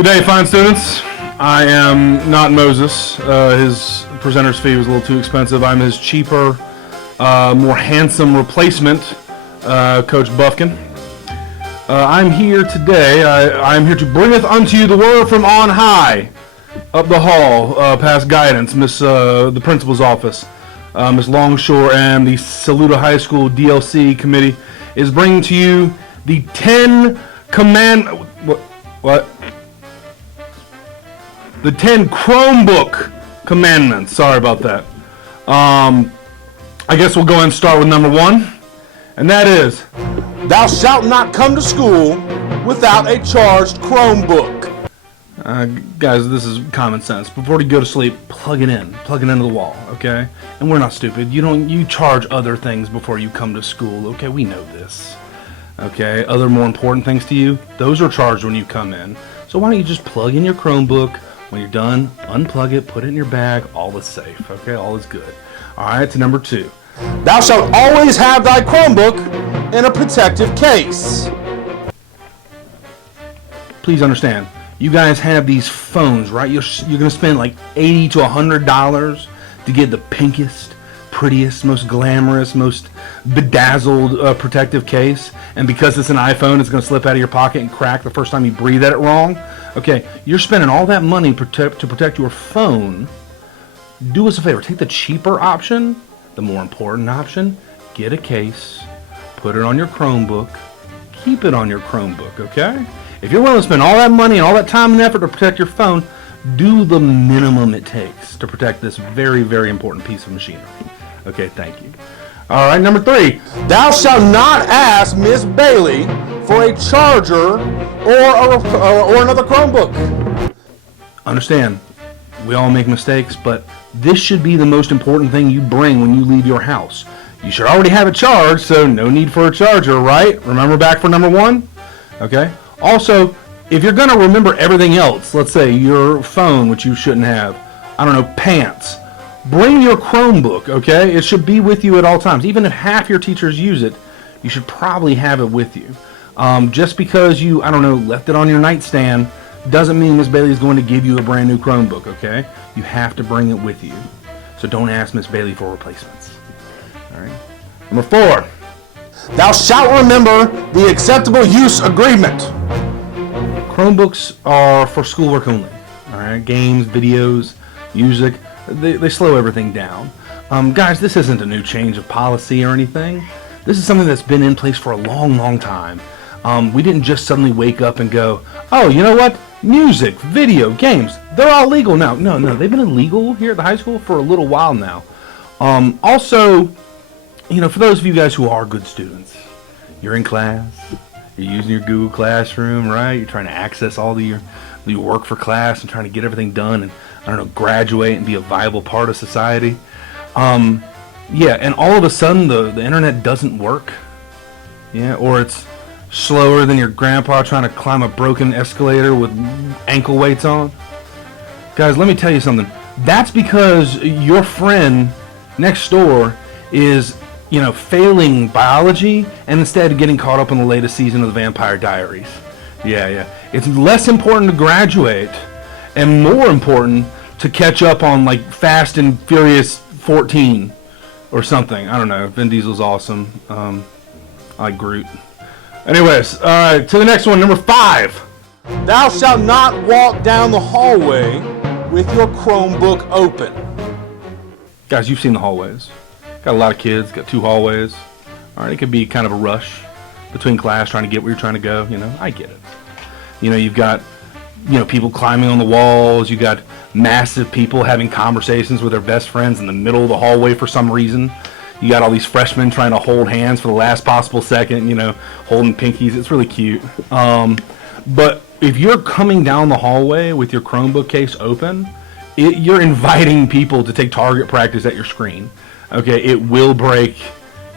Good day, fine students. I am not Moses. His presenter's fee was a little too expensive. I'm his cheaper, more handsome replacement, Coach Buffkin. I'm here today. I'm here to bringeth unto you the word from on high, up the hall, past guidance, the principal's office. Miss Longshore and the Saluda High School DLC committee is bringing to you the 10 What? The 10 Chromebook Commandments. Sorry about that. I guess we'll go ahead and start with number 1. And that is, thou shalt not come to school without a charged Chromebook. Guys, this is common sense. Before you go to sleep, plug it into the wall, okay? And we're not stupid. You charge other things before you come to school, okay? We know this. Okay, other more important things to you, those are charged when you come in. So why don't you just plug in your Chromebook? When you're done, unplug it, put it in your bag, all is safe, okay? All is good. All right, to number 2. Thou shalt always have thy Chromebook in a protective case. Please understand, you guys have these phones, right? You're going to spend like $80 to $100 to get the pinkest, prettiest, most glamorous, most bedazzled protective case, and because it's an iPhone, it's going to slip out of your pocket and crack the first time you breathe at it wrong. Okay, you're spending all that money to protect your phone. Do us a favor, take the cheaper option, the more important option, get a case, put it on your Chromebook, keep it on your Chromebook, okay? If you're willing to spend all that money and all that time and effort to protect your phone, do the minimum it takes to protect this very, very important piece of machinery. Okay, thank you. All right, number 3. Thou shalt not ask Miss Bailey for a charger or another Chromebook. Understand, we all make mistakes, but this should be the most important thing you bring when you leave your house. You should already have it charged, so no need for a charger, right? Remember back for number 1? Okay. Also, if you're going to remember everything else, let's say your phone, which you shouldn't have, I don't know, pants, bring your Chromebook, okay? It should be with you at all times. Even if half your teachers use it, you should probably have it with you. Just because you, I don't know, left it on your nightstand doesn't mean Miss Bailey is going to give you a brand new Chromebook, okay? You have to bring it with you. So don't ask Miss Bailey for replacements. All right. Number 4. Thou shalt remember the acceptable use agreement. Chromebooks are for schoolwork only. All right. Games, videos, music. They slow everything down. Guys, this isn't a new change of policy or anything. This is something that's been in place for a long, long time. We didn't just suddenly wake up and go, oh, you know what? Music, video, games, they're all legal now. No, they've been illegal here at the high school for a little while now. Also, for those of you guys who are good students, you're in class, you're using your Google Classroom, right? You're trying to access all your work for class and trying to get everything done and, graduate and be a viable part of society. Yeah, and all of a sudden the internet doesn't work. Yeah, or it's slower than your grandpa trying to climb a broken escalator with ankle weights on. Guys, let me tell you something. That's because your friend next door is, failing biology and instead getting caught up in the latest season of the Vampire Diaries. Yeah. It's less important to graduate and more important to catch up on like Fast and Furious 14 or something. I don't know. Vin Diesel's awesome. I like Groot. Anyways, all right, to the next one, number 5. Thou shalt not walk down the hallway with your Chromebook open. Guys, you've seen the hallways. Got a lot of kids, got 2 hallways. All right, it could be kind of a rush between class trying to get where you're trying to go. I get it. You've got, people climbing on the walls. You got massive people having conversations with their best friends in the middle of the hallway for some reason. You got all these freshmen trying to hold hands for the last possible second, holding pinkies. It's really cute. But if you're coming down the hallway with your Chromebook case open, you're inviting people to take target practice at your screen. Okay, it will break.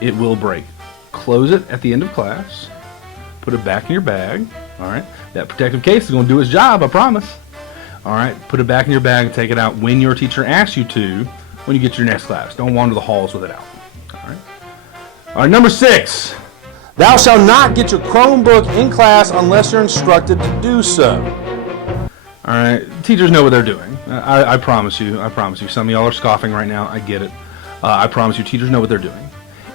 It will break. Close it at the end of class. Put it back in your bag. All right. That protective case is going to do its job, I promise. All right. Put it back in your bag and take it out when your teacher asks you to when you get to your next class. Don't wander the halls with it out. All right, number 6. Thou shalt not get your Chromebook in class unless you're instructed to do so. All right, teachers know what they're doing. I promise you. I promise you. Some of y'all are scoffing right now. I get it. I promise you, teachers know what they're doing.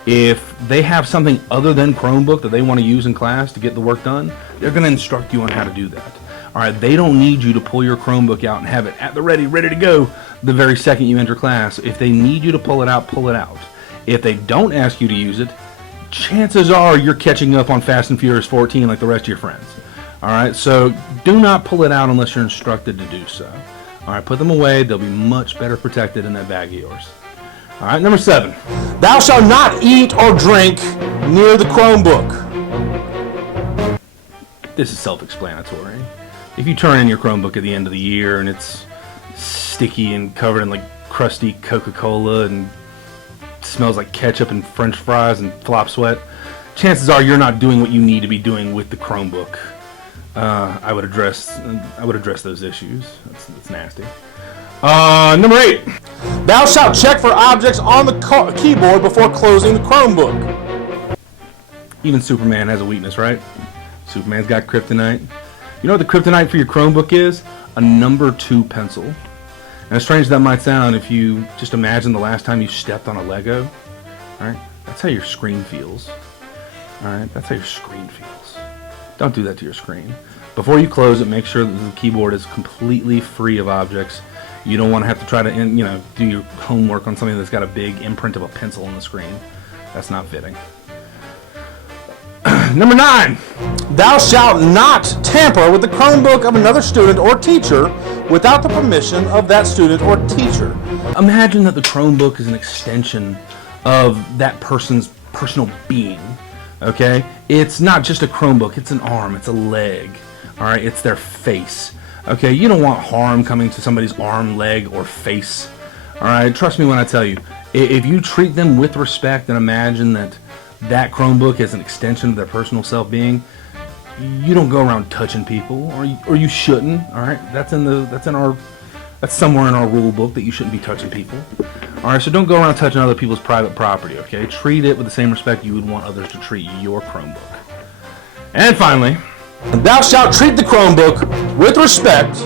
If they have something other than Chromebook that they want to use in class to get the work done, they're going to instruct you on how to do that. All right, they don't need you to pull your Chromebook out and have it at the ready to go the very second you enter class. If they need you to pull it out, pull it out. If they don't ask you to use it, chances are you're catching up on Fast and Furious 14 like the rest of your friends. All right, so do not pull it out unless you're instructed to do so. All right, put them away. They'll be much better protected in that bag of yours. All right, number 7. Thou shalt not eat or drink near the Chromebook. This is self-explanatory. If you turn in your Chromebook at the end of the year and it's sticky and covered in like crusty Coca-Cola and smells like ketchup and French fries and flop sweat, chances are you're not doing what you need to be doing with the Chromebook. I would address those issues. That's nasty. Number 8. Thou shalt check for objects on the keyboard before closing the Chromebook. Even Superman has a weakness, right? Superman's got kryptonite. You know what the kryptonite for your Chromebook is? A number 2 pencil. And as strange as that might sound, if you just imagine the last time you stepped on a Lego, all right? That's how your screen feels. All right? That's how your screen feels. Don't do that to your screen. Before you close it, make sure that the keyboard is completely free of objects. You don't want to have to try to, do your homework on something that's got a big imprint of a pencil on the screen. That's not fitting. Number 9. Thou shalt not tamper with the Chromebook of another student or teacher without the permission of that student or teacher. Imagine that the Chromebook is an extension of that person's personal being. Okay? It's not just a Chromebook, it's an arm, it's a leg. All right? It's their face. Okay? You don't want harm coming to somebody's arm, leg, or face. All right? Trust me when I tell you, if you treat them with respect and imagine that Chromebook is an extension of their personal self-being, you don't go around touching people, or you shouldn't. All right? That's somewhere in our rule book that you shouldn't be touching people. All right, so don't go around touching other people's private property, okay? Treat it with the same respect you would want others to treat your Chromebook. And finally, thou shalt treat the Chromebook with respect,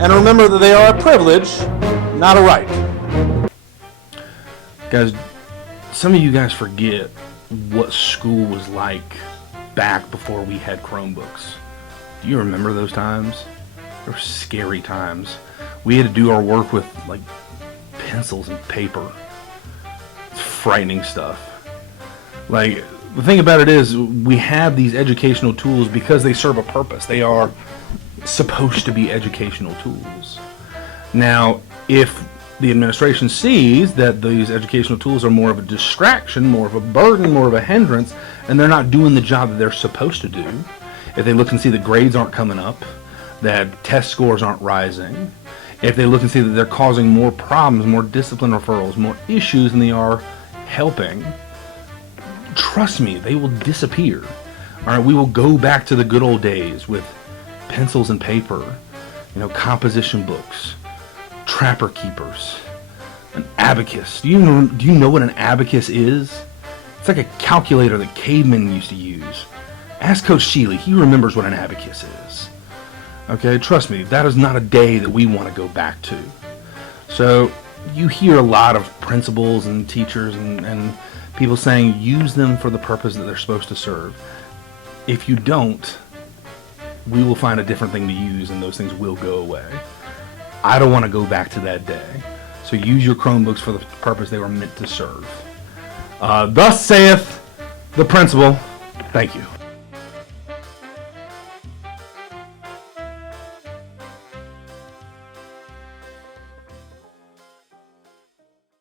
and remember that they are a privilege, not a right. Guys, some of you guys forget what school was like back before we had Chromebooks. Do you remember those times? They were scary times. We had to do our work with, like, pencils and paper. It's frightening stuff. Like, the thing about it is, we have these educational tools because they serve a purpose. They are supposed to be educational tools. Now, if the administration sees that these educational tools are more of a distraction, more of a burden, more of a hindrance, and they're not doing the job that they're supposed to do, if they look and see the grades aren't coming up, that test scores aren't rising, if they look and see that they're causing more problems, more discipline referrals, more issues than they are helping, trust me, they will disappear. All right, we will go back to the good old days with pencils and paper, composition books, trapper keepers, an abacus. Do you know what an abacus is? It's like a calculator that cavemen used to use. Ask Coach Sheely, he remembers what an abacus is. Okay, trust me, that is not a day that we want to go back to. So you hear a lot of principals and teachers and people saying use them for the purpose that they're supposed to serve. If you don't, we will find a different thing to use and those things will go away. I don't want to go back to that day. So use your Chromebooks for the purpose they were meant to serve. Thus saith the principal. Thank you.